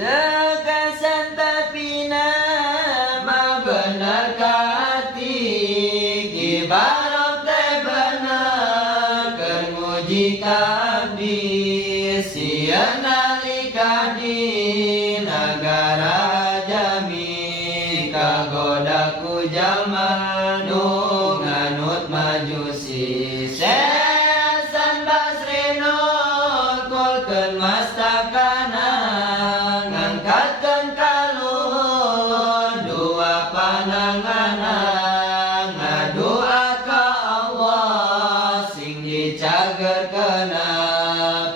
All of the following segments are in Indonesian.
Tekasan tapi nama benar kati Kibarok teh benar Kermuji kabdi Sia nalika di negara jami Kagodaku jalma nu nganut majusi Seasan Basri nongkolkeun mastakana ngangkatkeun kaluhur dua pandanganna ngadua ka Allah sing dicagerkeuna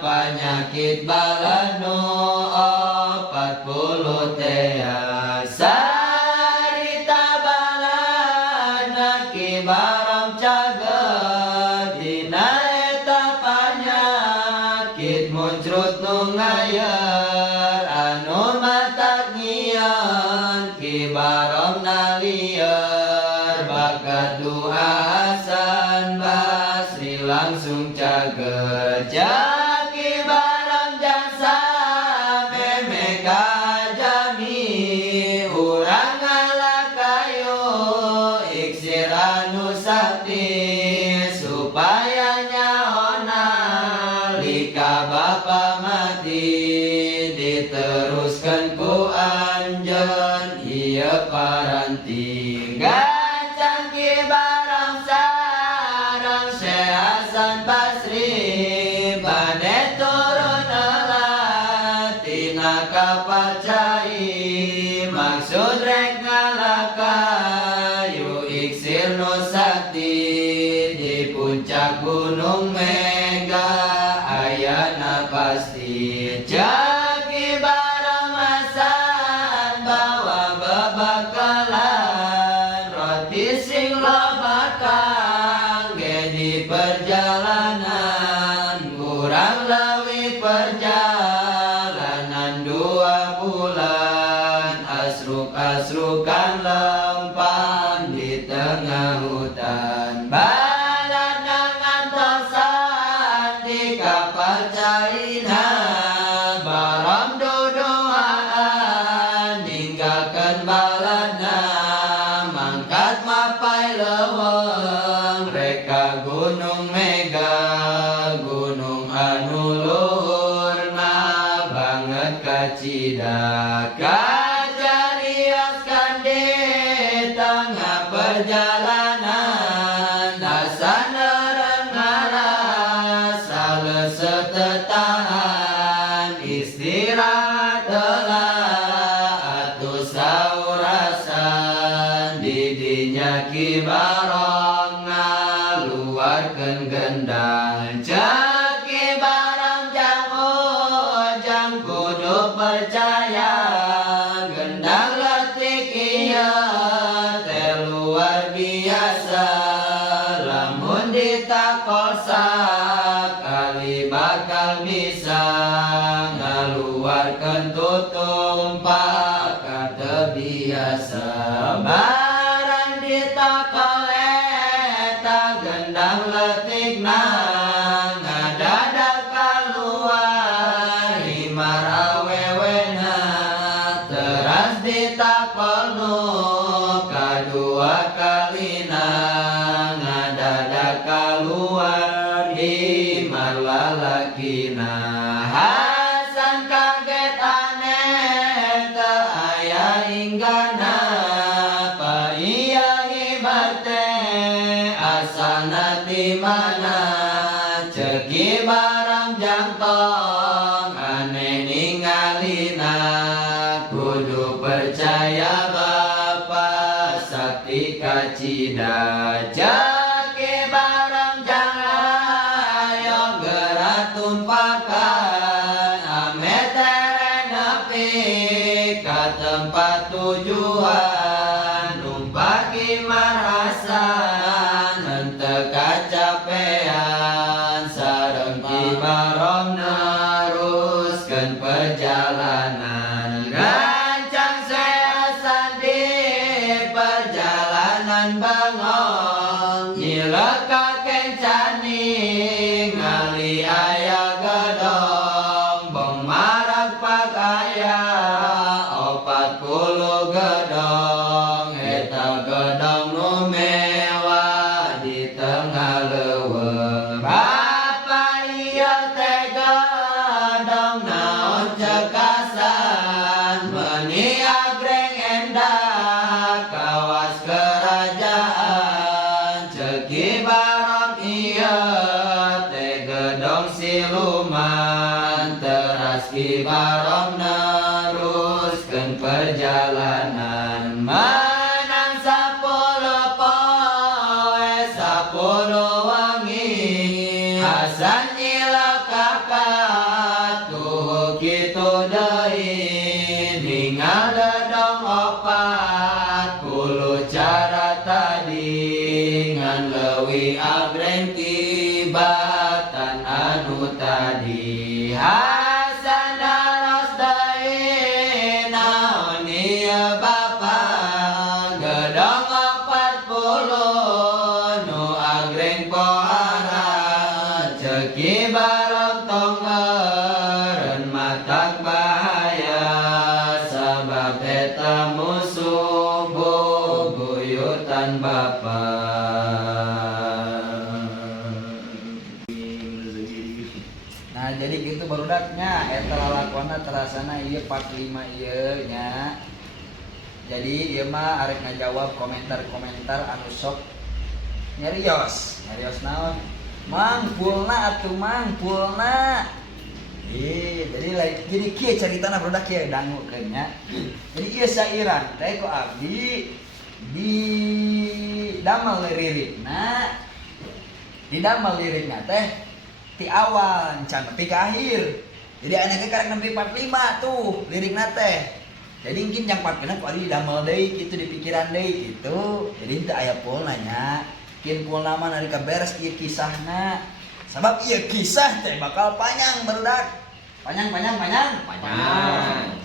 panyakit balanu 40 teasa sarita balana kibaram cager dina eta panyakit muncrut nu ngayeur anu matak nyieun kibaram nalieur bakat doa Hasan Basri langsung cager kibaram jasa memeka jami urang ngalakayu iksir anu sakti supaya nyaona lika bapa mati diteruskan ku anjeun ieu paranti gancang kibaram sareng Syekh Hasan Basri bade turun elat tina kapal cai maksud rek ngalakayu iksir nu sakti di puncak gunung Mega ayana pasti caki baramasan bawa bebakalan roti sing loba kangge di perjalanan kurang lebih perjalanan 2 bulan asruk-asrukan lempang di tengah hutan balana ngantosan di kapal China baram dodoaan ninggalkeun balana mangkat mapai leuweung reka gunung Mega gunung anu luhurna banget kacida kajarioskan di tengah perjalanan dasaneurang ngarasa leuseuh tetahan istirahat heula atuh saurasan di dinya kibarong ngaluarkeun gendang cek kibarong jang kudu percaya gendang letik ieu teh luar biasa lamun ditakol sakali bakal bisa ngaluarkeun tutumpak ka biasa barang ditakol eta gendang letikna ngadadak kaluar himar awewena teras ditakol nu kadua kalina ngadadak kaluar himar lalakina Hasan kaget aneh teu aya inggana pa ieu himar teh asalna ti mana ceuk kibaram jangtong aneh ningalina kudu percaya bapa sakti kacida ceuk kibaram jang ayo geura tumpakan ame tere nepi ka tempat tujuan numpaki marasan henteu kacapean sareng kibarom neruskeun perjalanan gancang seasan di perjalanan bangong nyileka kencani ngali aya gedong bong marak pagaya cekasan meni agreng endah kawas kerajaan ceki barok iya teh gedong siluman teras ki barok neruskeun perjalanan menang 10 poe 10 wangi Hasan nyila kakak tuh kitu deui ningal dedong 40 cara tadi ngan leuwih agreng tibatan anu tadi Hasan dalos deui naon ieu bapa gedong 40 nu agreng pohara ceki barok tong meureun matak bahaya sabab eta musuh bubuyutan bapa. Nah jadi gitu barudaknya eta lalakonna terasana ieu part 5 ieu nya. Jadi ieu mah arek ngajawab komentar-komentar anu sok nyarios naon? Mang pulna atuh mang pulna. Jadi kieu caritana barudak kieu dangukeun nya. Jadi ieu sairan teh ku abdi di damel lirikna. Di damel lirikna teh ti awal can nepi ka akhir. Jadi anaknya karek nepi 45 tuh lirikna teh. Jadi mungkin yang partkeuna ku ari didamel deui kitu di pikiran deui kitu. Jadi teu aya pulna nya. Kin pulna mah nalika beres ieu kisahna. Sabab ieu kisah teh bakal panjang barudak. Panjang.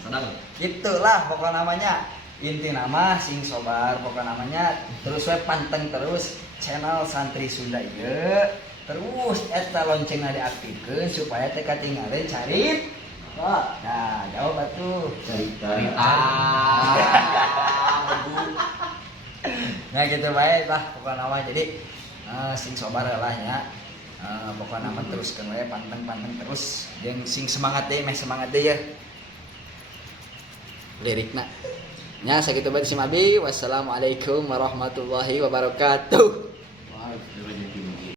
Sedang. Gitulah pokok namanya. Inti nama sing sobar pokok namanya terus we panteng terus channel Santri Sunda ieu. Terus eta loncengna diaktifkeun supaya teh katinggalin carit. Nah, jawab atuh. Cerita. Nah gitu baik lah pokok nama jadi sing sobar lah ya. Pokok nama teruskeun we panteng terus jeung sing semangat deh ya. Lirikna. Nya sakitu bae si Mabi. Wassalamualaikum warahmatullahi wabarakatuh.